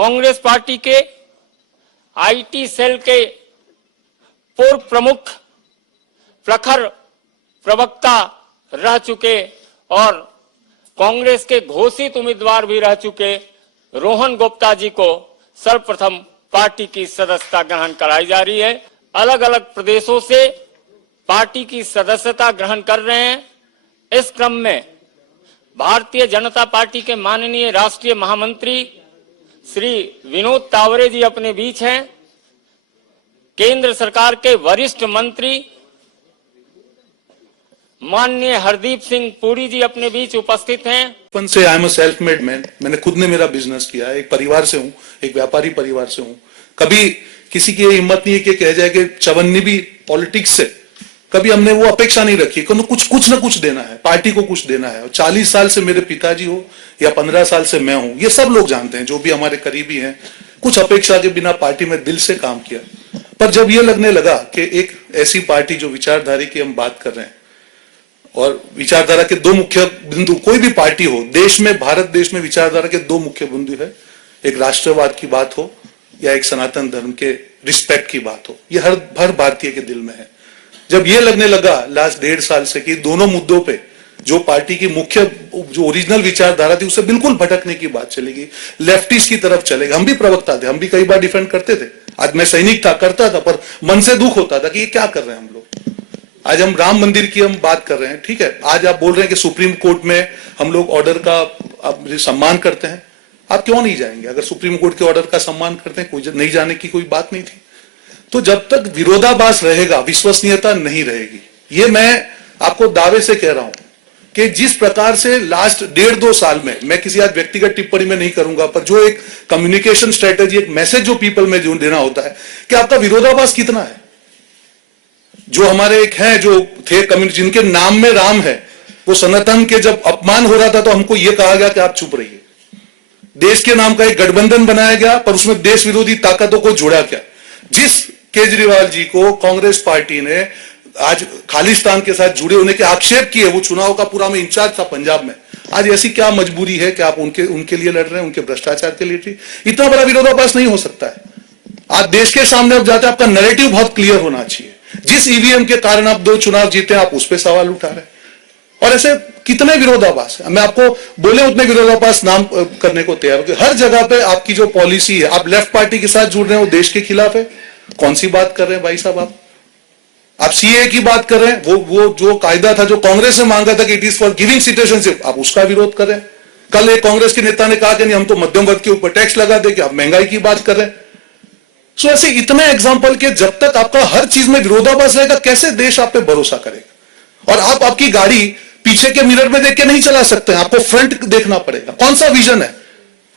Congress party के IT cell के पूर्व प्रमुख प्रखर प्रवक्ता रह चुके और कांग्रेस के घोषित उम्मीदवार भी रह चुके रोहन गुप्ता जी को सर्वप्रथम पार्टी की सदस्यता ग्रहण कराई जा रही है। अलग अलग प्रदेशों से पार्टी की सदस्यता ग्रहण कर रहे हैं। इस क्रम में भारतीय जनता पार्टी के माननीय राष्ट्रीय महामंत्री श्री विनोद तावरे जी अपने बीच हैं। केंद्र सरकार के वरिष्ठ मंत्री माननीय हरदीप सिंह पुरी जी अपने बीच उपस्थित हैं। बचपन से I am a self made man, मैंने खुद ने मेरा बिजनेस किया, एक परिवार से हूँ, एक व्यापारी परिवार से हूँ। कभी किसी की हिम्मत नहीं है कि कह जाए कि चवन्नी भी पॉलिटिक्स से कभी हमने वो अपेक्षा नहीं रखी कि कुछ ना कुछ देना है, पार्टी को कुछ देना है। 40 साल से मेरे पिताजी हो या 15 साल से मैं हूं, ये सब लोग जानते हैं, जो भी हमारे करीबी हैं, कुछ अपेक्षा के बिना पार्टी में दिल से काम किया। पर जब ये लगने लगा कि एक ऐसी पार्टी जो विचारधारा की हम बात कर रहे हैं और विचारधारा के दो मुख्य बिंदु, कोई भी पार्टी हो देश में, भारत देश में विचारधारा के दो मुख्य बिंदु है, एक राष्ट्रवाद की बात हो या एक सनातन धर्म के रिस्पेक्ट की बात हो, ये हर भारतीय के दिल में है। जब ये लगने लगा लास्ट 1.5 साल से कि दोनों मुद्दों पे जो पार्टी की मुख्य जो ओरिजिनल विचारधारा थी उससे बिल्कुल भटकने की बात चलेगी, लेफ्टिस्ट की तरफ चलेगा। हम भी प्रवक्ता थे, हम भी कई बार डिफेंड करते थे, आज मैं सैनिक था, करता था, पर मन से दुख होता था कि ये क्या कर रहे हैं हम लोग। आज हम राम मंदिर की हम बात कर रहे हैं, ठीक है, आज आप बोल रहे हैं कि सुप्रीम कोर्ट में हम लोग ऑर्डर का सम्मान करते हैं, आप क्यों नहीं जाएंगे? अगर सुप्रीम कोर्ट के ऑर्डर का सम्मान करते हैं, कोई नहीं जाने की कोई बात नहीं थी। तो जब तक विरोधाभास रहेगा, विश्वसनीयता नहीं रहेगी। ये मैं आपको दावे से कह रहा हूं कि जिस प्रकार से लास्ट 1.5-2 साल में, मैं किसी आज व्यक्तिगत टिप्पणी में नहीं करूंगा, पर जो एक कम्युनिकेशन स्ट्रेटेजी, एक मैसेज जो पीपल में जो देना होता है कि आपका विरोधाभास कितना है। जो हमारे एक हैं जो थे कम्युनिटी, जिनके नाम में राम है, वो सनातन के जब अपमान हो रहा था तो हमको यह कहा गया कि आप चुप रहिए। देश के नाम का एक गठबंधन बनाया गया, पर उसमें देश विरोधी ताकतों को जोड़ा गया। जिस केजरीवाल जी को कांग्रेस पार्टी ने आज खालिस्तान के साथ जुड़े होने के आक्षेप किए, वो चुनाव का पूरा में इंचार्ज था पंजाब में, आज ऐसी क्या मजबूरी है कि आप उनके लिए लड़ रहे हैं, उनके भ्रष्टाचार के लिए? इतना बड़ा विरोधाभास नहीं हो सकता है। आज देश के सामने अब जाते हैं, आपका नैरेटिव बहुत क्लियर होना चाहिए। जिस ईवीएम के कारण आप 2 चुनाव जीते, आप उस पर सवाल उठा रहे हैं, और ऐसे कितने विरोधाभास है। मैं आपको बोले उतने विरोधाभास नाम करने को तैयार हूं। हर जगह पे आपकी जो पॉलिसी है, आप लेफ्ट पार्टी के साथ जुड़ रहे हैं, वो देश के खिलाफ है। कौन सी बात कर रहे हैं भाई साहब? आप सीए की बात कर रहे हैं, वो जो कायदा था जो कांग्रेस ने मांगा था कि it is for giving citizenship, आप उसका विरोध कर रहे हैं। कल एक कांग्रेस के नेता ने कहा कि नहीं, हम तो मध्यम वर्ग के ऊपर टैक्स लगा देंगे, आप महंगाई की बात कर रहे हैं। सो ऐसे इतने एग्जाम्पल के जब तक आपका हर चीज में विरोधाभास रहेगा, कैसे देश आप पे भरोसा करेगा? और आप आपकी गाड़ी पीछे के मिरर में देख के नहीं चला सकते हैं, आपको फ्रंट देखना पड़ेगा। कौन सा विजन है?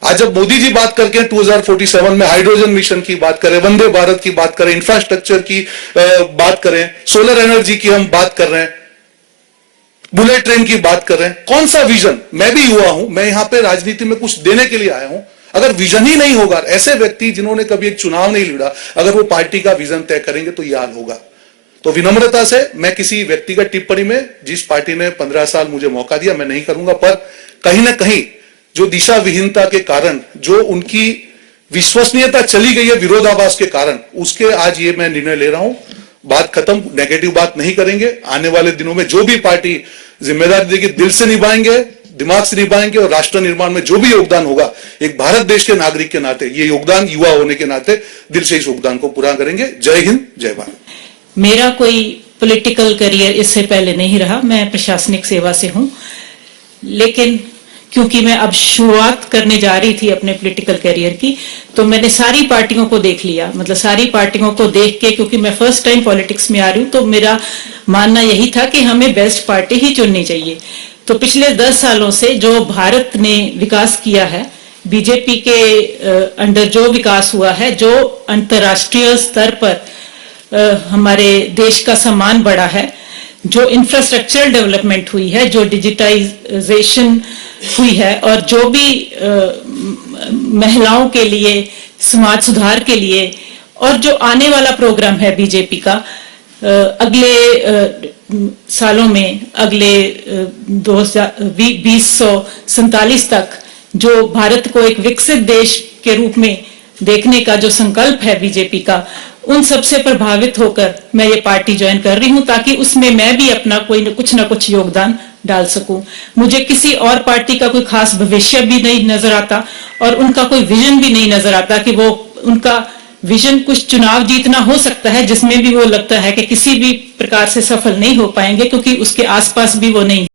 आज जब मोदी जी बात करके 2047 में हाइड्रोजन मिशन की बात करें, वंदे भारत की बात करें, इंफ्रास्ट्रक्चर की बात करें, सोलर एनर्जी की हम बात कर रहे हैं, बुलेट ट्रेन की बात कर रहे हैं, कौन सा विजन? मैं भी युवा हूं, मैं यहां पे राजनीति में कुछ देने के लिए आया हूं। अगर विजन ही नहीं होगा, ऐसे व्यक्ति जिन्होंने कभी एक चुनाव नहीं लड़ा, अगर वो पार्टी का विजन तय करेंगे तो ये हाल होगा। तो विनम्रता से मैं किसी व्यक्तिगत टिप्पणी में, जिस पार्टी ने 15 साल मुझे मौका दिया, मैं नहीं करूंगा, पर कहीं ना कहीं जो दिशा विहीनता के कारण जो उनकी विश्वसनीयता चली गई है विरोधाभास के कारण, उसके आज ये मैं निर्णय ले रहा हूं। बात खत्म, नेगेटिव बात नहीं करेंगे। आने वाले दिनों में जो भी पार्टी जिम्मेदारी देगी, दिल से निभाएंगे, दिमाग से निभाएंगे, और राष्ट्र निर्माण में जो भी योगदान होगा, एक भारत देश के नागरिक के नाते, ये योगदान युवा होने के नाते दिल से इस योगदान को पूरा करेंगे। जय हिंद, जय भारत। मेरा कोई पॉलिटिकल करियर इससे पहले नहीं रहा, मैं प्रशासनिक सेवा से हूं, लेकिन क्योंकि मैं अब शुरुआत करने जा रही थी अपने पॉलिटिकल करियर की, तो मैंने सारी पार्टियों को देख लिया। मतलब सारी पार्टियों को देख के, क्योंकि मैं फर्स्ट टाइम पॉलिटिक्स में आ रही हूँ, तो मेरा मानना यही था कि हमें बेस्ट पार्टी ही चुननी चाहिए। तो पिछले 10 सालों से जो भारत ने विकास किया है, बीजेपी के अंडर जो विकास हुआ है, जो अंतर्राष्ट्रीय स्तर पर हमारे देश का सम्मान बढ़ा है, जो इंफ्रास्ट्रक्चरल डेवलपमेंट हुई है, जो डिजिटाइजेशन हुई है, और जो भी महिलाओं के लिए, समाज सुधार के लिए, और जो आने वाला प्रोग्राम है बीजेपी का अगले सालों में, अगले 2047 तक, जो भारत को एक विकसित देश के रूप में देखने का जो संकल्प है बीजेपी का, उन सबसे प्रभावित होकर मैं ये पार्टी ज्वाइन कर रही हूं, ताकि उसमें मैं भी अपना कुछ ना कुछ योगदान डाल सकूं। मुझे किसी और पार्टी का कोई खास भविष्य भी नहीं नजर आता और उनका कोई विजन भी नहीं नजर आता कि वो उनका विजन कुछ चुनाव जीतना हो सकता है जिसमें भी वो लगता है कि किसी भी प्रकार से सफल नहीं हो पाएंगे, क्योंकि उसके आसपास भी वो नहीं